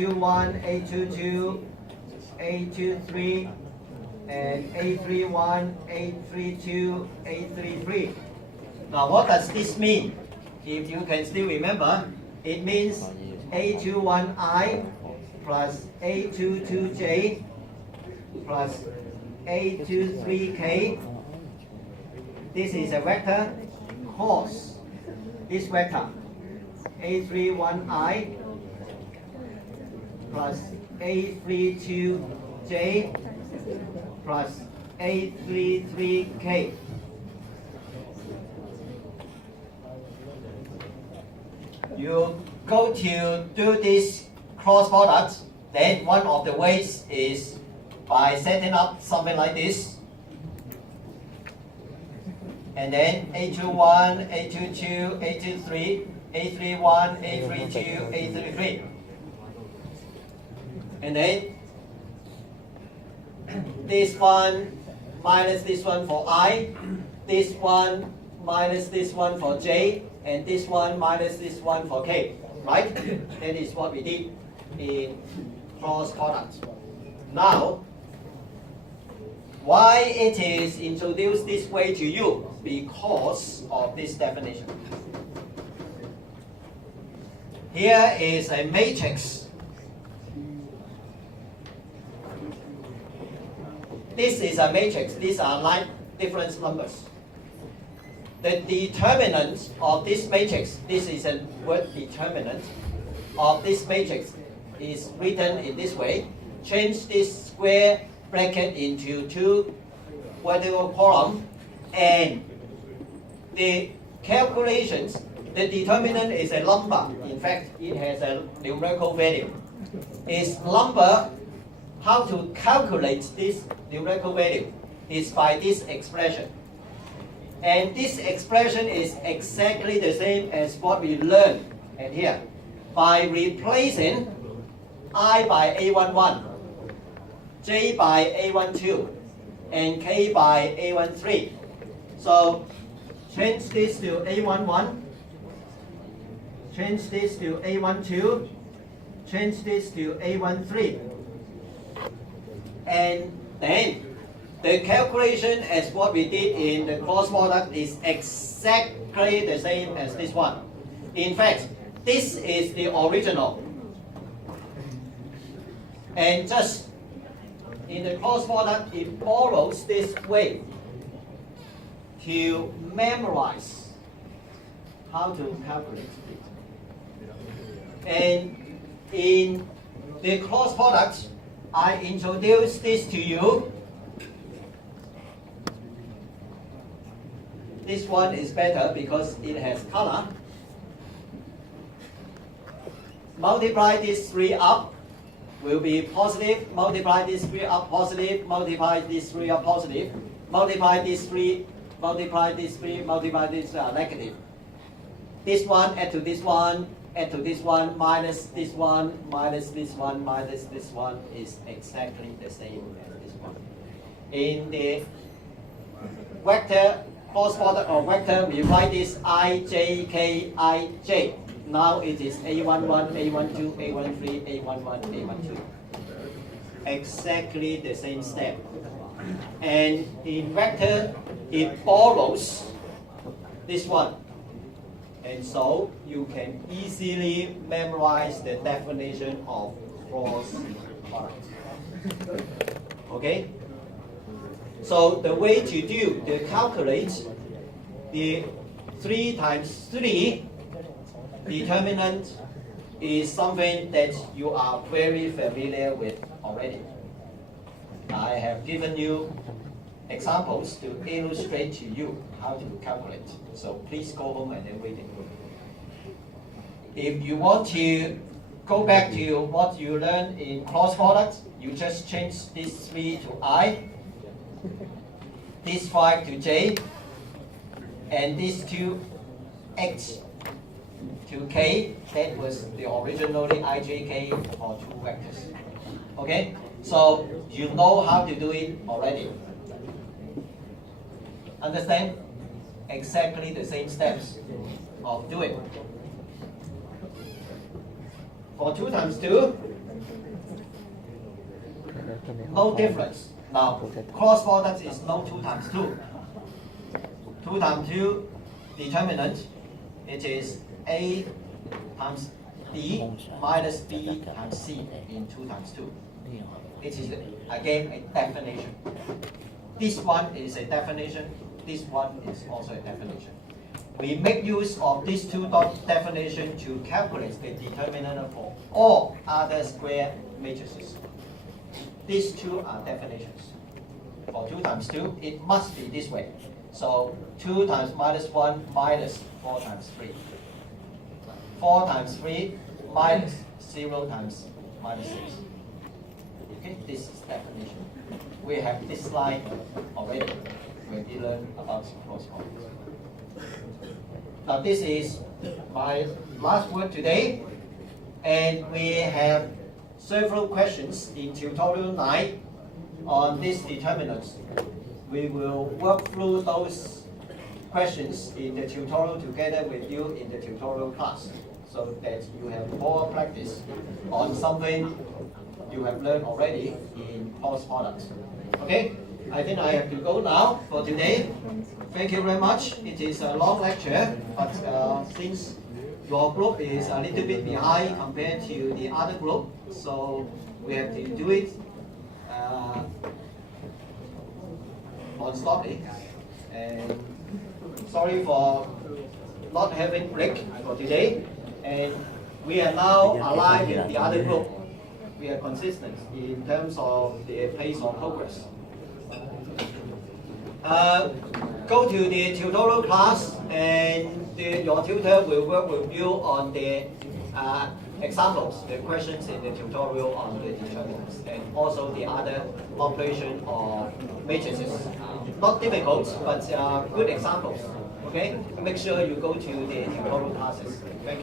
A21, A22, A23, and A31, A32, A33. Now what does this mean? If you can still remember, it means A21I plus A22J plus A23K. This is a vector cos this vector A31I plus A32J plus A33K. You go to do this cross product, then one of the ways is by setting up something like this. And then A21, A22, A23, A31, A32, A33. And then this one minus this one for I, this one minus this one for J, and this one minus this one for K, right? That is what we did in cross product. Now, why it is introduced this way to you? Because of this definition. Here is a matrix. This is a matrix. These are like different numbers. The determinant of this matrix, this is a word determinant of this matrix, is written in this way. Change this square bracket into two vertical columns, and the calculations, the determinant is a number. In fact, it has a numerical value. Its number, how to calculate this numerical value is by this expression. And this expression is exactly the same as what we learned at here. By replacing I by A11, J by A12, and K by A13. So change this to A11, change this to A12, change this to A13. And then the calculation as what we did in the cross product is exactly the same as this one. In fact, this is the original. And just in the cross product, it borrows this way to memorize how to calculate it. And in the cross product, I introduce this to you. This one is better because it has color. Multiply this 3 up will be positive. Multiply this 3 up positive. Multiply this 3 up positive. Multiply this 3. Multiply this 3. Multiply this negative. This one add to this one. Add to this one minus this one minus this one minus this one is exactly the same as this one. In the vector cross product of vector, we write this I, J, K, I, J. Now it is A11, A12, A13, A11, A12. Exactly the same step. And in vector, it borrows this one. And so you can easily memorize the definition of cross product. Okay? So the way to do, to calculate the 3 times 3 determinant is something that you are very familiar with already. I have given you examples to illustrate to you how to calculate. So please go home and then read it. If you want to go back to what you learned in cross product, you just change this 3 to I, this 5 to J, and this 2 X to K. That was the originally IJK for 2 vectors. Okay? So you know how to do it already. Understand? Exactly the same steps of doing. For 2 times 2, no difference. Now, cross product is no 2 times 2. 2 times 2 determinant, it is A times D minus B times C in 2 times 2. It is again a definition. This one is a definition, this one is also a definition. We make use of these two definitions to calculate the determinant for all other square matrices. These two are definitions. For 2 times 2, it must be this way. So 2 times minus 1 minus 4 times 3. 4 times 3 minus 0 times minus 6. Okay, this is definition. We have this slide already when we learn about cross product. Now this is my last word today, and we have several questions in tutorial 9 on these determinants. We will work through those questions in the tutorial together with you in the tutorial class, so that you have more practice on something you have learned already in cross products. Okay, I think I have to go now for today. Thank you very much. It is a long lecture, but since your group is a little bit behind compared to the other group, so we have to do it non-stoply. And sorry for not having break for today. And we are now aligned with the other group. We are consistent in terms of the pace of progress. Go to the tutorial class, and your tutor will work with you on the examples, the questions in the tutorial on the determinants, and also the other operation of matrices. Not difficult, but good examples. Okay, make sure you go to the tutorial classes. Thank you.